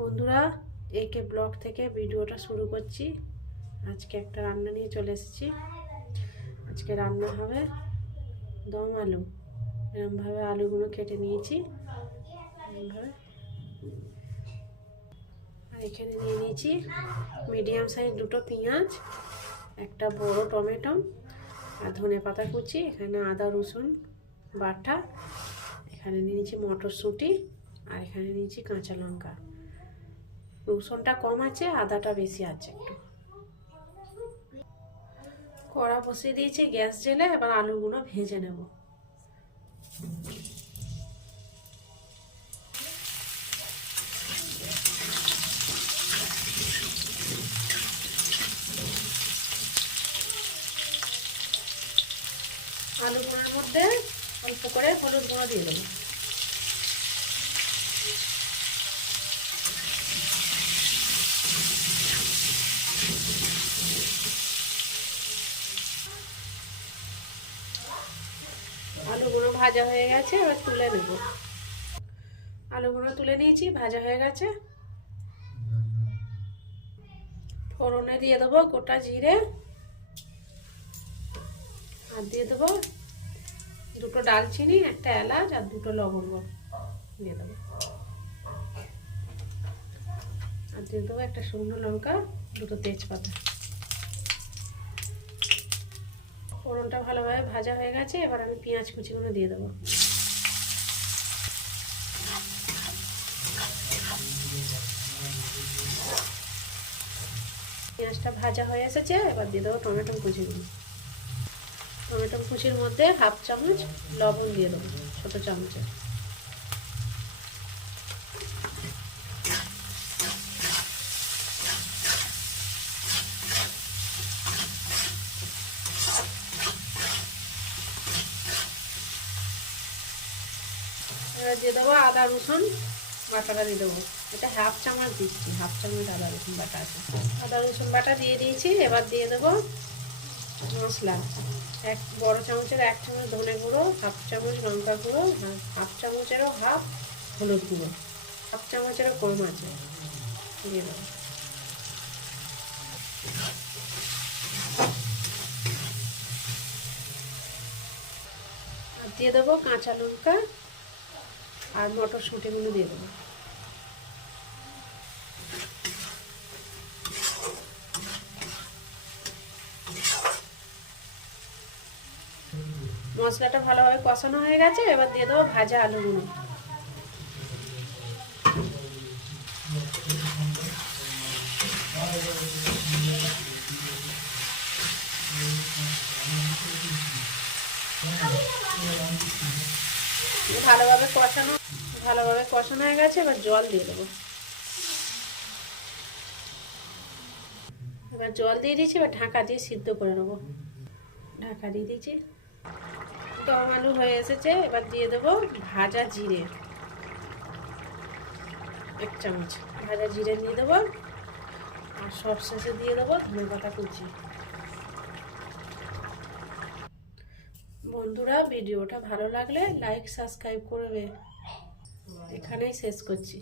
বন্ধুরা, একে ব্লগ থেকে ভিডিওটা শুরু করছি। আজকে একটা রান্না নিয়ে চলে এসেছি। আজকে রান্না হবে দম আলু। এরকমভাবে আলুগুলো কেটে নিয়েছি এরকমভাবে। আর এখানে নিয়ে নিয়েছি মিডিয়াম সাইজ দুটো পেঁয়াজ, একটা বড় টমেটো আর ধনে পাতা কুচি, এখানে আদা রসুন বাটা, এখানে নিয়েছি মটরশুঁটি আর এখানে নিয়েছি কাঁচা লঙ্কা। রসুনটা কম আছে, আদাটা বেশি আছে একটু। কড়া বসিয়ে দিয়েছি গ্যাস জেলে, এবার আলুগুলো ভেজে নেব। আলুগুলোর মধ্যে অল্প করে হলুদ গুঁড়ো দিয়ে দেবো। আলুগুলো ভাজা হয়ে গেছে, এবার তুলে নেব। আলুগুলো তুলে নিয়েছি, ভাজা হয়ে গেছে। ফোড়নে দিয়ে দেবো গোটা জিরে আর দিয়ে দেবো দুটো ডালচিনি, একটা এলাচ আর দুটো লবঙ্গ দিয়ে দেবো। আর দিয়ে দেবো একটা শুকনো লঙ্কা, দুটো তেজপাতা। ফোড়নটা ভালোভাবে ভাজা হয়ে গেছে, এবার আমি পেঁয়াজ কুচিগুলো দিয়ে দেবো। পেঁয়াজটা ভাজা হয়ে এসেছে, এবার দিয়ে দেবো টমেটো কুচিগুলো। টমেটো কুচির মধ্যে হাফ চামচ লবণ দিয়ে দেবো, ছোটো চামচে। এবার দিয়ে দেবো আদা রসুন বাটাটা দিয়ে দেবো। এটা হাফ চামচ দিচ্ছি, হাফ চামচ আদা রসুন বাটা আছে। আদা রসুন বাটা দিয়ে দিয়েছি। এবার দিয়ে দেবো মশলা। এক বড় চামচের 1 চামচ ধনে গুঁড়ো, হাফ চামচ লঙ্কা গুঁড়ো, হাফ চামচেরও হাফ হলুদ গুঁড়ো, হাফ চামচেরও কম আছে দিয়ে দেবো। আর দিয়ে দেবো কাঁচা লঙ্কা আর মটরশুঁটিগুলো দিয়ে দেবো। মশলাটা ভালোভাবে কষানো হয়ে গেছে, এবার দিয়ে দেবো ভাজা আলুগুলো। ভালোভাবে কষানো হয়ে গেছে, এবার জল দিয়ে দেবো। এবার জল দিয়ে দিয়েছি, এবার ঢাকা দিয়ে সিদ্ধ করে নেবো। ঢাকা দিয়ে দিয়েছি। দম আলু হয়ে এসেছে, এবার দিয়ে দেবো ভাজা জিরে 1 চামচ ভাজা জিরে দিয়ে দেবো। আর সব শেষে দিয়ে দেবো ধনে পাতা কুচি। বন্ধুরা, ভিডিওটা ভালো লাগলে লাইক সাবস্ক্রাইব করবে। এখানেই শেষ করছি।